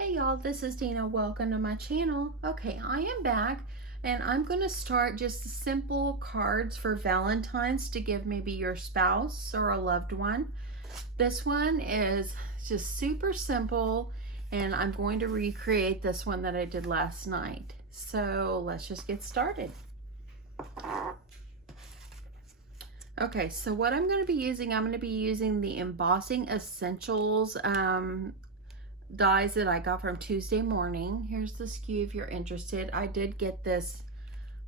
Hey y'all, this is Dana. Welcome to my channel. Okay, I am back and I'm going to start just simple cards for Valentine's to give maybe your spouse or a loved one. This one is just super simple and I'm going to recreate this one that I did last night. So let's just get started. Okay, so what I'm going to be using, the Embossing Essentials dies that I got from Tuesday Morning. Here's the SKU if you're interested. I did get this,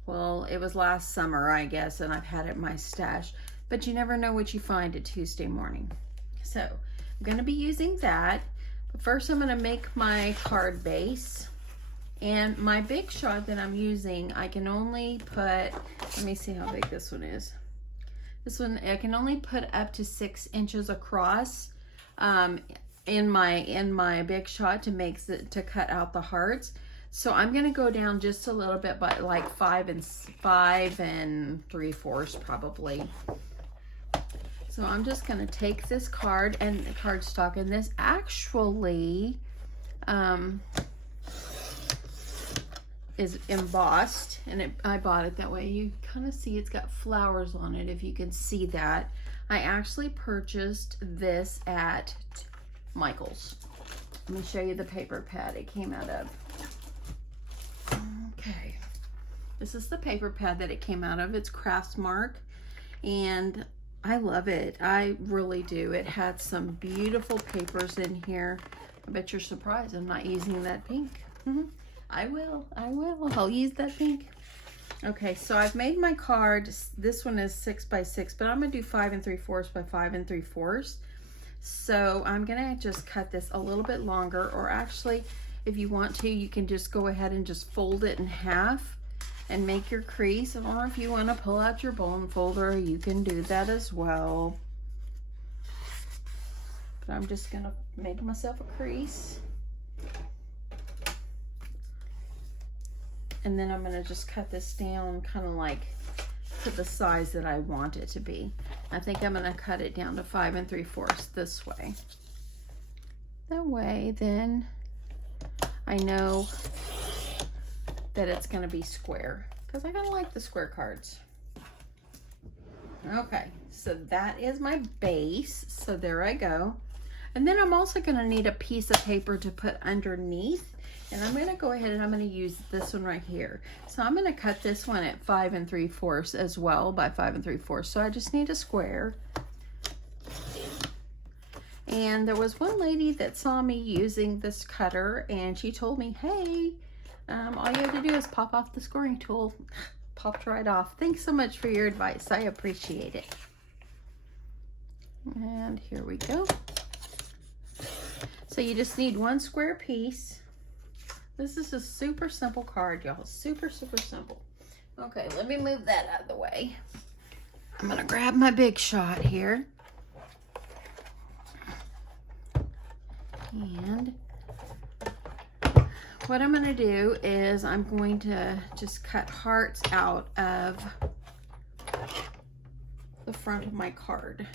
well, it was last summer, I guess, and I've had it in my stash, but you never know what you find at Tuesday Morning. So I'm going to be using that. But first I'm going to make my card base. And my big shot that I'm using, I can only put, let me see how big this one is. This one, I can only put up to 6 inches across in my big shot to cut out the hearts. So I'm going to go down just a little bit, but like 5 and 3/4 probably. So I'm just going to take this card and the cardstock, and this actually is embossed, and I bought it that way. You kind of see it's got flowers on it, if you can see that. I actually purchased this at Michael's. Let me show you the paper pad it came out of. Okay, this is the paper pad that it came out of. It's Craftsmark, and I love it. I really do. It had some beautiful papers in here. I bet you're surprised I'm not using that pink. I'll use that pink. Okay, so I've made my card. This one is 6 by 6, but I'm gonna do 5 3/4 by 5 3/4. So I'm gonna just cut this a little bit longer, or actually, if you want to, you can just go ahead and just fold it in half and make your crease. Or if you want to pull out your bone folder, you can do that as well. But I'm just gonna make myself a crease. And then I'm gonna just cut this down kind of like to the size that I want it to be. I think I'm gonna cut it down to 5 3/4 this way. That way, then I know that it's gonna be square, because I kind of like the square cards. Okay, so that is my base. So there I go. And then I'm also gonna need a piece of paper to put underneath. And I'm gonna go ahead and I'm gonna use this one right here. So I'm gonna cut this one at 5 3/4 as well, by 5 3/4. So I just need a square. And there was one lady that saw me using this cutter, and she told me, hey, all you have to do is pop off the scoring tool. Popped right off. Thanks so much for your advice. I appreciate it. And here we go. So you just need one square piece. This is a super simple card, y'all. Super, super simple. Okay, let me move that out of the way. I'm gonna grab my big shot here. And what I'm gonna do is I'm going to just cut hearts out of the front of my card.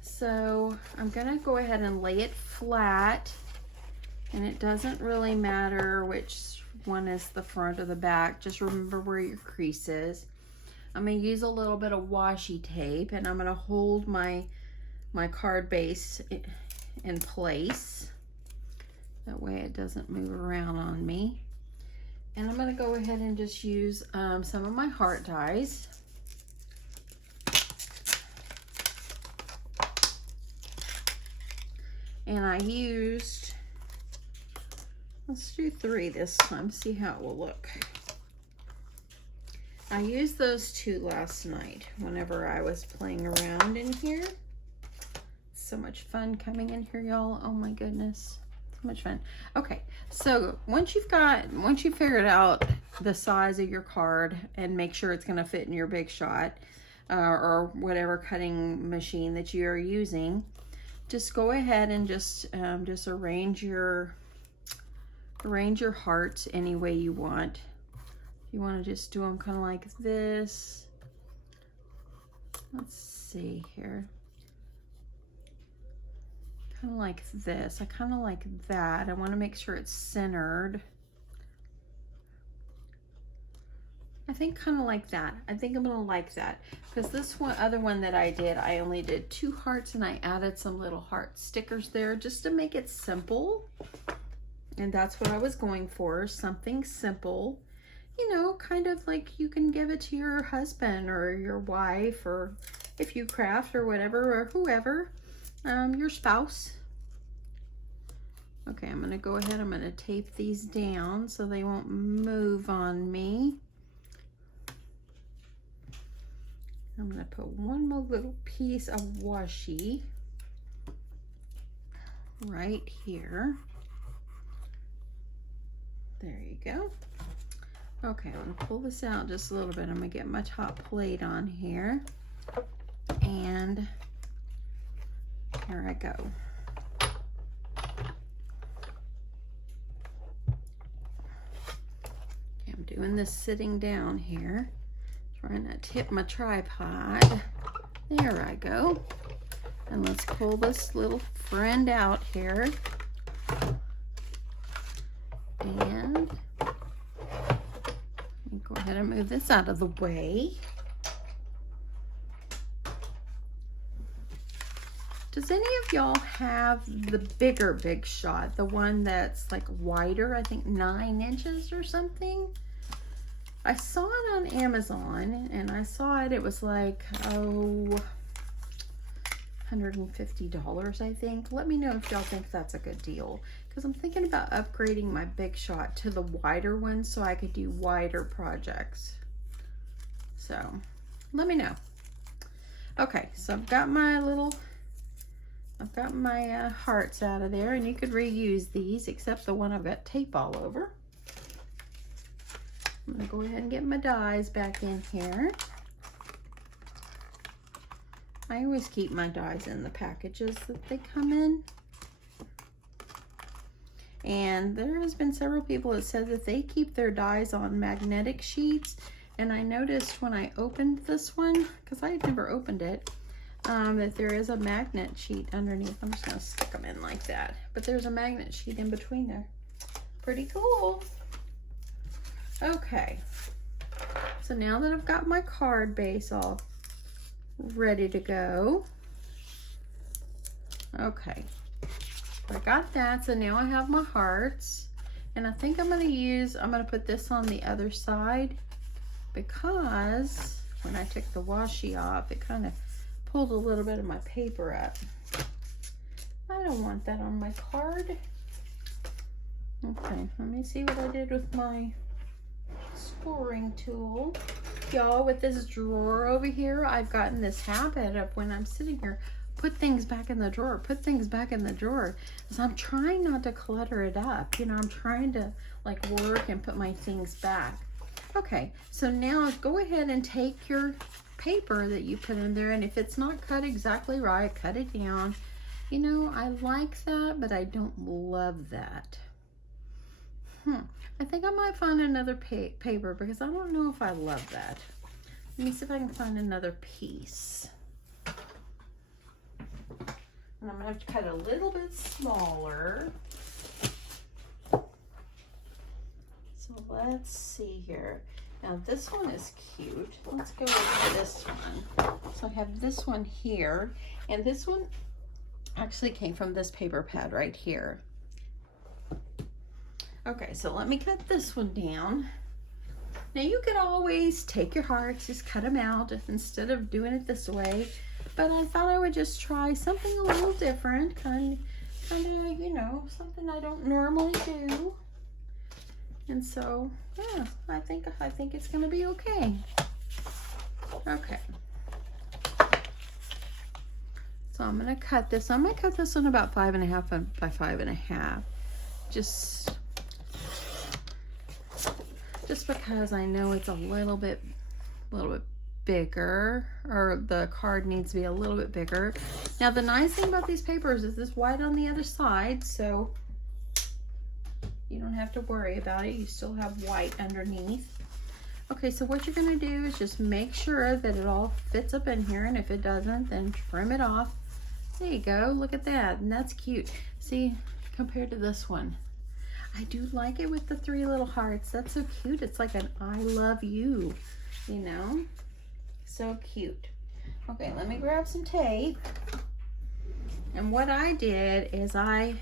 So I'm gonna go ahead and lay it flat. And it doesn't really matter which one is the front or the back. Just remember where your crease is. I'm going to use a little bit of washi tape, and I'm going to hold my card base in place. That way it doesn't move around on me. And I'm going to go ahead and just use some of my heart dies. And I used, let's do 3 this time, see how it will look. I used those 2 last night whenever I was playing around in here. So much fun coming in here, y'all. Oh my goodness, so much fun. Okay, so once you've figured out the size of your card and make sure it's gonna fit in your big shot or whatever cutting machine that you are using, just go ahead and just arrange your hearts any way you want. You want to just do them kind of like this. Let's see here. kind of like this. I kind of like that. I want to make sure it's centered. I think kind of like that. I think I'm gonna like that because this one, other one that I did, I only did 2 hearts and I added some little heart stickers there just to make it simple. And that's what I was going for, something simple. You know, kind of like you can give it to your husband or your wife, or if you craft or whatever, or whoever, your spouse. Okay, I'm gonna go ahead, I'm gonna tape these down so they won't move on me. I'm gonna put one more little piece of washi right here. There you go. Okay, I'm gonna pull this out just a little bit. I'm gonna get my top plate on here. And here I go. Okay, I'm doing this sitting down here. Trying not to hit my tripod. There I go. And let's pull this little friend out here. And go ahead and move this out of the way. Does any of y'all have the bigger Big Shot? The one that's like wider, I think 9 inches or something? I saw it on Amazon and I saw it was like, oh, $150, I think. Let me know if y'all think that's a good deal, because I'm thinking about upgrading my Big Shot to the wider one so I could do wider projects. So let me know. Okay, so I've got my hearts out of there, and you could reuse these except the one I've got tape all over. I'm gonna go ahead and get my dies back in here. I always keep my dies in the packages that they come in. And there has been several people that said that they keep their dies on magnetic sheets. And I noticed when I opened this one, because I had never opened it, that there is a magnet sheet underneath. I'm just gonna stick them in like that. But there's a magnet sheet in between there. Pretty cool. Okay, so now that I've got my card base all ready to go, okay, I got that. So now I have my hearts, and I think I'm gonna put this on the other side, because when I took the washi off, it kind of pulled a little bit of my paper up. I don't want that on my card. Okay, let me see what I did with my scoring tool. Y'all, with this drawer over here, I've gotten this habit of when I'm sitting here, put things back in the drawer, put things back in the drawer. So I'm trying not to clutter it up. You know, I'm trying to like work and put my things back. Okay, so now go ahead and take your paper that you put in there, and if it's not cut exactly right, cut it down. You know, I like that, but I don't love that. I think I might find another paper, because I don't know if I love that. Let me see if I can find another piece. And I'm gonna have to cut a little bit smaller. So let's see here. Now this one is cute. Let's go with this one. So I have this one here, and this one actually came from this paper pad right here. Okay, so let me cut this one down. Now you can always take your hearts, just cut them out instead of doing it this way. But I thought I would just try something a little different, kind of, you know, something I don't normally do. And so, yeah, I think it's gonna be okay. Okay. So I'm gonna cut this. I'm gonna cut this one about 5.5 by 5.5. Just because I know it's a little bit bigger, or the card needs to be a little bit bigger. Now the nice thing about these papers is this white on the other side, so you don't have to worry about it. You still have white underneath. Okay, so what you're gonna do is just make sure that it all fits up in here, and if it doesn't, then trim it off. There you go. Look at that. And that's cute. See, compared to this one. I do like it with the 3 little hearts. That's so cute. It's like an I love you, you know? So cute. Okay, let me grab some tape. And what I did is I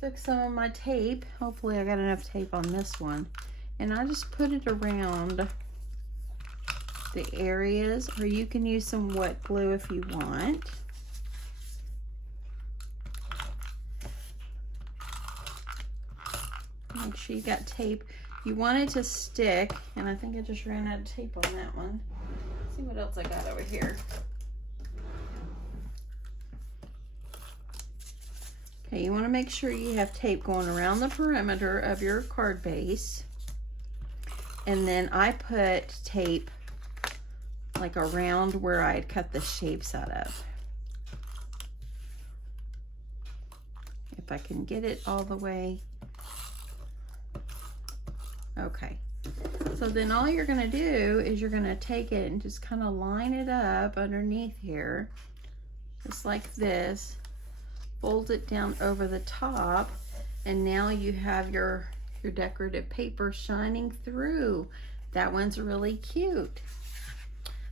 took some of my tape. Hopefully I got enough tape on this one. And I just put it around the areas, or you can use some wet glue if you want. Make sure you got tape. You want it to stick, and I think I just ran out of tape on that one. Let's see what else I got over here. Okay, you want to make sure you have tape going around the perimeter of your card base. And then I put tape like around where I had cut the shapes out of. If I can get it all the way. Okay. So then all you're going to do is you're going to take it and just kind of line it up underneath here. Just like this. Fold it down over the top. And now you have your decorative paper shining through. That one's really cute.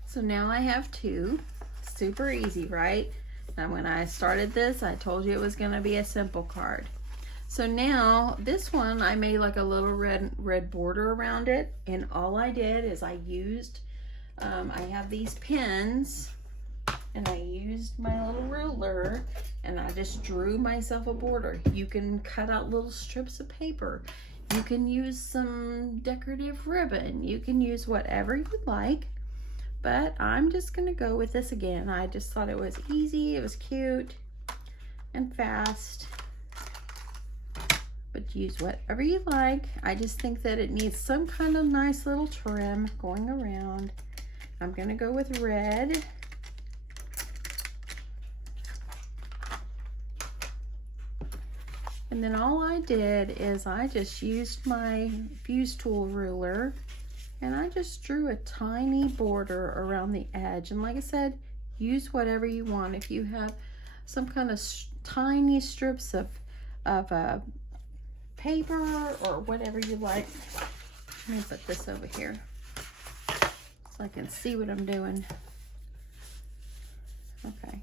So now I have 2. Super easy, right? Now when I started this, I told you it was going to be a simple card. So now this one, I made like a little red border around it. And all I did is I used, I have these pins, and I used my little ruler, and I just drew myself a border. You can cut out little strips of paper. You can use some decorative ribbon. You can use whatever you like, but I'm just gonna go with this again. I just thought it was easy, it was cute and fast, but use whatever you like. I just think that it needs some kind of nice little trim going around. I'm gonna go with red. And then all I did is I just used my fuse tool ruler, and I just drew a tiny border around the edge. And like I said, use whatever you want. If you have some kind of tiny strips of paper or whatever you like. Let me put this over here so I can see what I'm doing. Okay.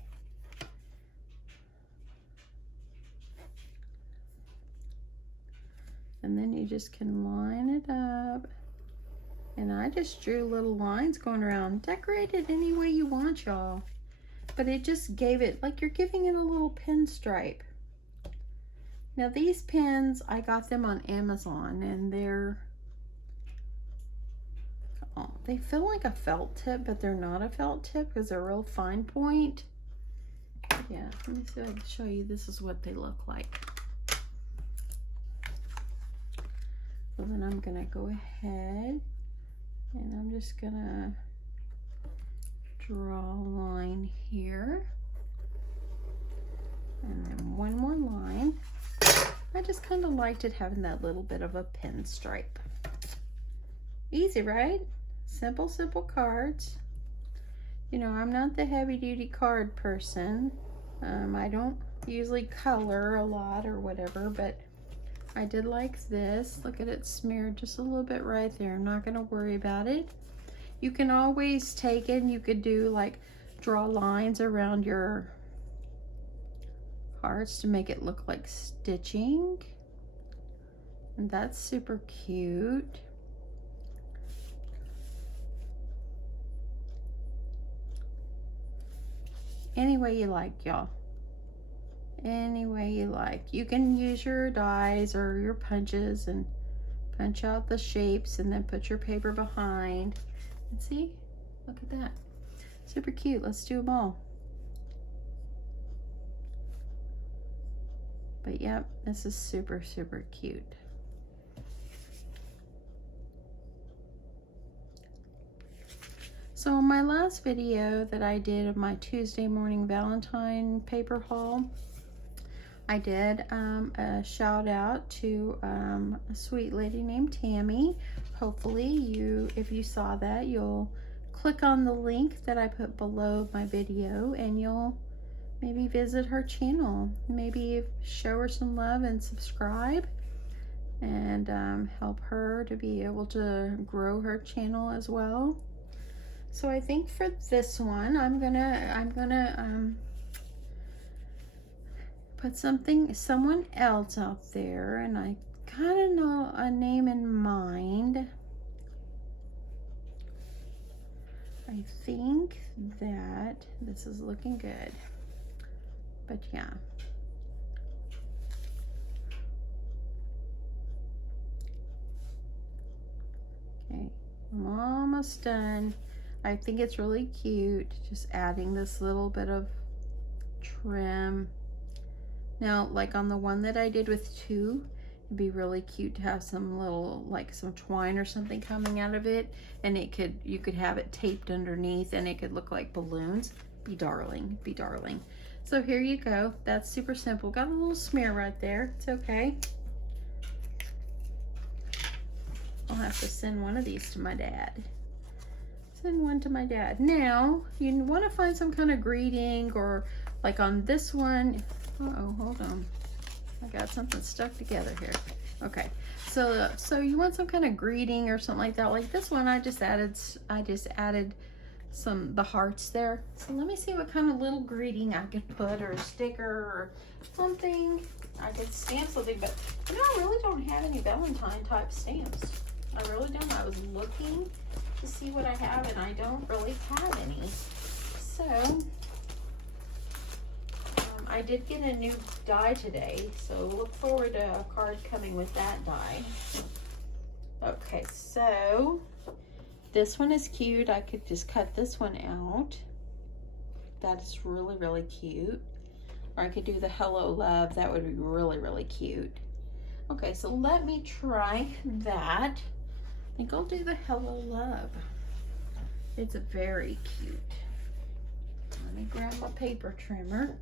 And then you just can line it up. And I just drew little lines going around. Decorate it any way you want, y'all. But it just gave it, like you're giving it a little pinstripe. Now these pins, I got them on Amazon, and they feel like a felt tip, but they're not a felt tip because they're real fine point. Yeah, let me see if I can show you. This is what they look like. So then I'm gonna go ahead and I'm just gonna draw a line here. And then one more line. I just kind of liked it having that little bit of a pinstripe. Easy, right? Simple, simple cards. You know, I'm not the heavy-duty card person. I don't usually color a lot or whatever, but I did like this. Look at it smeared just a little bit right there. I'm not going to worry about it. You can always take it and you could do like draw lines around your hearts to make it look like stitching. And that's super cute. Any way you like, y'all. Any way you like. You can use your dies or your punches and punch out the shapes and then put your paper behind. And see? Look at that. Super cute. Let's do them all. But yep, this is super, super cute. So in my last video that I did of my Tuesday morning Valentine paper haul, I did a shout out to a sweet lady named Tammy. Hopefully if you saw that, you'll click on the link that I put below my video and you'll maybe visit her channel. Maybe show her some love and subscribe, and help her to be able to grow her channel as well. So I think for this one, I'm gonna put someone else out there, and I kind of know a name in mind. I think that this is looking good, but yeah. Okay, I'm almost done. I think it's really cute, just adding this little bit of trim. Now, like on the one that I did with 2, it'd be really cute to have some little, like some twine or something coming out of it, and you could have it taped underneath, and it could look like balloons. Be darling, be darling. So here you go. That's super simple. Got a little smear right there. It's okay. I'll have to send one of these to my dad. Send one to my dad. Now, you want to find some kind of greeting, or like on this one. Uh-oh, hold on. I got something stuck together here. Okay, so you want some kind of greeting or something like that. Like this one, I just added the hearts there. So let me see what kind of little greeting I could put, or a sticker or something. I could stamp something, but you know, I really don't have any Valentine type stamps. I really don't. I was looking to see what I have, and I don't really have any. So I did get a new die today, so look forward to a card coming with that die. Okay, so this one is cute. I could just cut this one out. That is really, really cute. Or I could do the Hello Love. That would be really, really cute. Okay, so let me try that. I think I'll do the Hello Love. It's very cute. Let me grab my paper trimmer.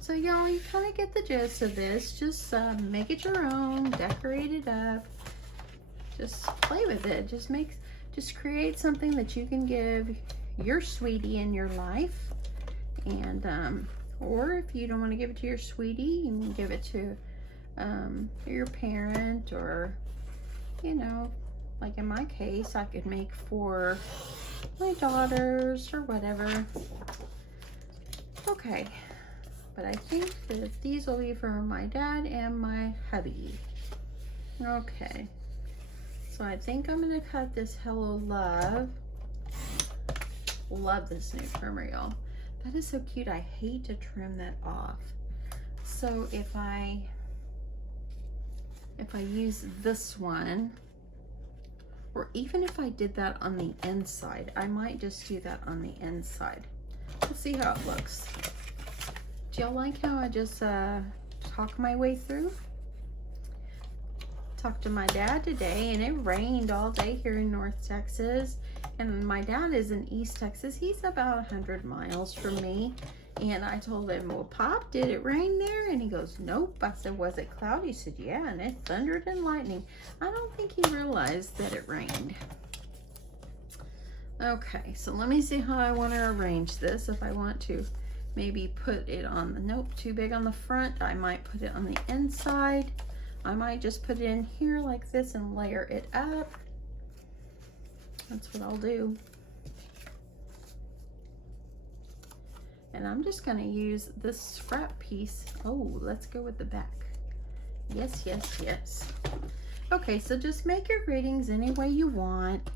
So y'all, you kind of get the gist of this. Just make it your own, decorate it up, just play with it. Just create something that you can give your sweetie in your life. And or if you don't want to give it to your sweetie, you can give it to your parent, or you know, like in my case, I could make for my daughters or whatever. Okay. But I think that these will be for my dad and my hubby. Okay. So I think I'm going to cut this Hello Love. Love this new trimmer, y'all. That is so cute. I hate to trim that off. So if I use this one, or even if I did that on the inside, I might just do that on the inside. Let's see how it looks. Do y'all like how I just talk my way through? Talked to my dad today, and it rained all day here in North Texas. And my dad is in East Texas. He's about 100 miles from me. And I told him, well, Pop, did it rain there? And he goes, nope. I said, was it cloudy? He said, yeah, and it thundered and lightning. I don't think he realized that it rained. Okay, so let me see how I want to arrange this. If I want to maybe put it on the, nope, too big on the front. I might put it on the inside. I might just put it in here like this and layer it up. That's what I'll do. And I'm just gonna use this scrap piece. Oh, let's go with the back. Yes, yes, yes. Okay, so just make your greetings any way you want.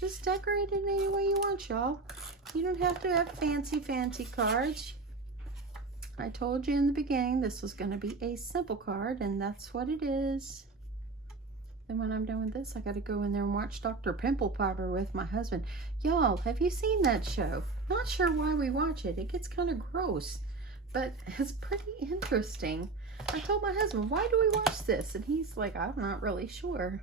Just decorate it any way you want, y'all. You don't have to have fancy, fancy cards. I told you in the beginning this was going to be a simple card, and that's what it is. Then when I'm done with this, I got to go in there and watch Dr. Pimple Popper with my husband. Y'all, have you seen that show? Not sure why we watch it. It gets kind of gross, but it's pretty interesting. I told my husband, why do we watch this? And he's like, I'm not really sure.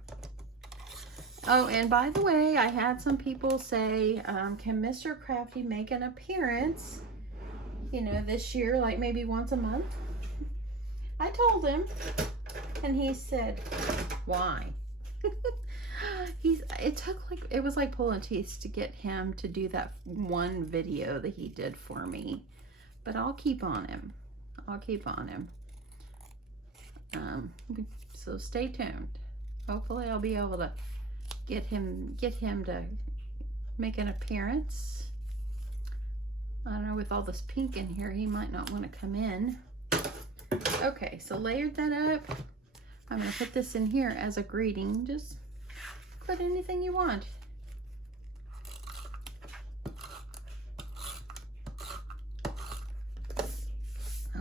Oh, and by the way, I had some people say, can Mr. Crafty make an appearance, you know, this year, like maybe once a month? I told him, and he said, why? It was like pulling teeth to get him to do that one video that he did for me. But I'll keep on him. I'll keep on him. So stay tuned. Hopefully I'll be able to get him to make an appearance. I don't know, with all this pink in here, he might not want to come in. Okay, so layered that up. I'm going to put this in here as a greeting. Just put anything you want.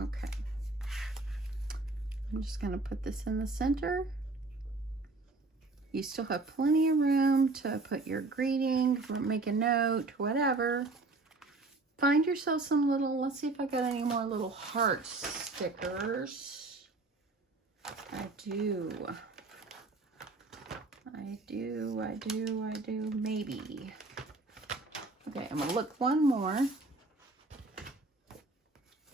Okay. I'm just going to put this in the center. You still have plenty of room to put your greeting, make a note, whatever. Find yourself some little, let's see if I got any more little heart stickers. I do, maybe. Okay, I'm gonna look one more.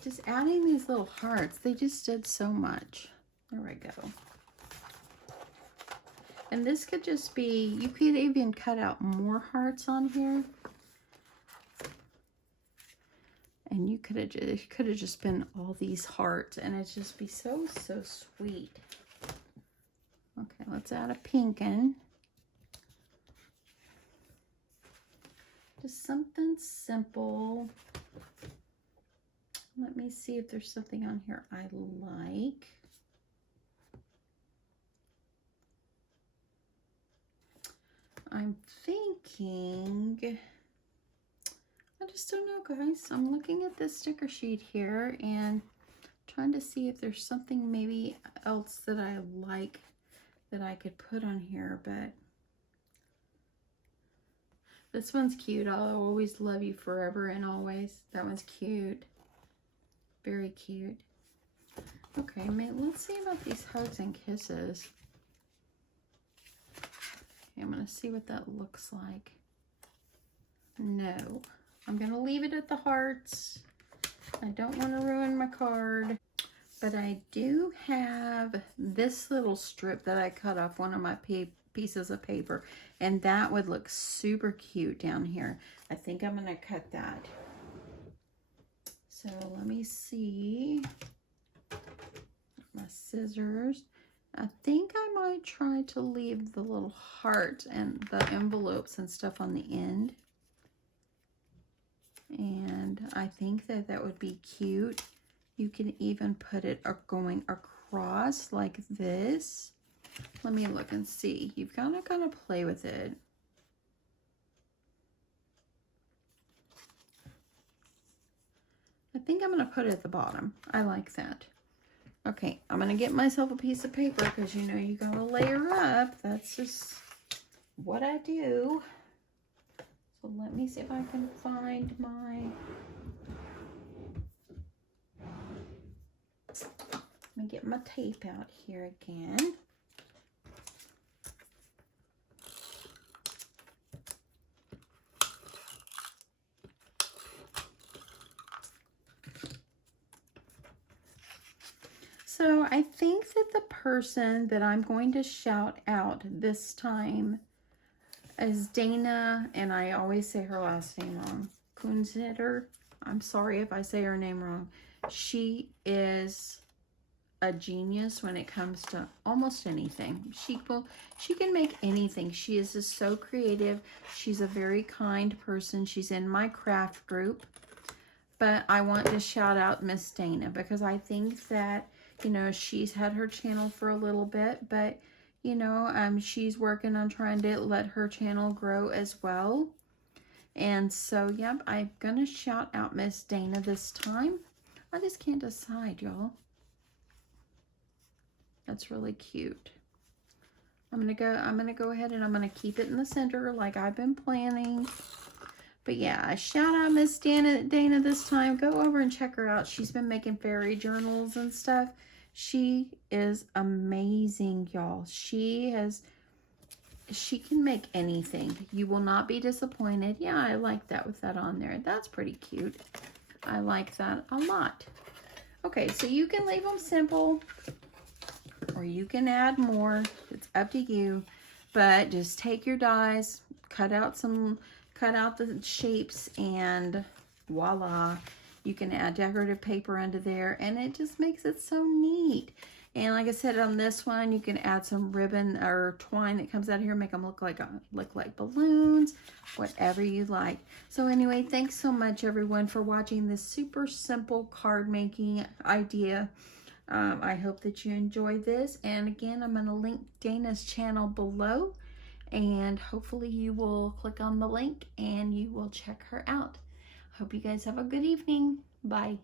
Just adding these little hearts, they just did so much. There we go. And this could just be, you could even cut out more hearts on here. And you could have, it could have just been all these hearts, and it'd just be so, so sweet. Okay, let's add a pink in. Just something simple. Let me see if there's something on here I like. I'm thinking, I just don't know, guys. I'm looking at this sticker sheet here and trying to see if there's something maybe else that I like that I could put on here, but this one's cute. I'll always love you forever and always. That one's cute. Very cute. Okay, let's see about these hugs and kisses. Okay, I'm going to see what that looks like. No. I'm going to leave it at the hearts. I don't want to ruin my card. But I do have this little strip that I cut off one of my pieces of paper. And that would look super cute down here. I think I'm going to cut that. So let me see. My scissors. I think I might try to leave the little heart and the envelopes and stuff on the end. And I think that that would be cute. You can even put it going across like this. Let me look and see. You've got to kind of play with it. I think I'm going to put it at the bottom. I like that. Okay, I'm going to get myself a piece of paper because you know you got to layer up. That's just what I do. So let me see if I can find my... Let me get my tape out here again. So I think that the person that I'm going to shout out this time is Dana, and I always say her last name wrong. Kunzitter. I'm sorry if I say her name wrong. She is a genius when it comes to almost anything. She can make anything. She is just so creative. She's a very kind person. She's in my craft group. But I want to shout out Miss Dana because I think that, you know, she's had her channel for a little bit, but, you know, she's working on trying to let her channel grow as well. And so, yep, I'm going to shout out Miss Dana this time. I just can't decide, y'all. That's really cute. I'm going to go ahead and I'm going to keep it in the center like I've been planning. But yeah, shout out Miss Dana this time. Go over and check her out. She's been making fairy journals and stuff. She is amazing, y'all. She can make anything. You will not be disappointed. Yeah, I like that with that on there. That's pretty cute. I like that a lot. Okay, so you can leave them simple or you can add more. It's up to you. But just take your dies, cut out the shapes, and voila, you can add decorative paper under there, and it just makes it so neat. And like I said, on this one, you can add some ribbon or twine that comes out here, make them look like balloons, whatever you like. So anyway, thanks so much everyone for watching this super simple card making idea. I hope that you enjoyed this. And again, I'm going to link Dayna's channel below. And hopefully you will click on the link and you will check her out. Hope you guys have a good evening. Bye.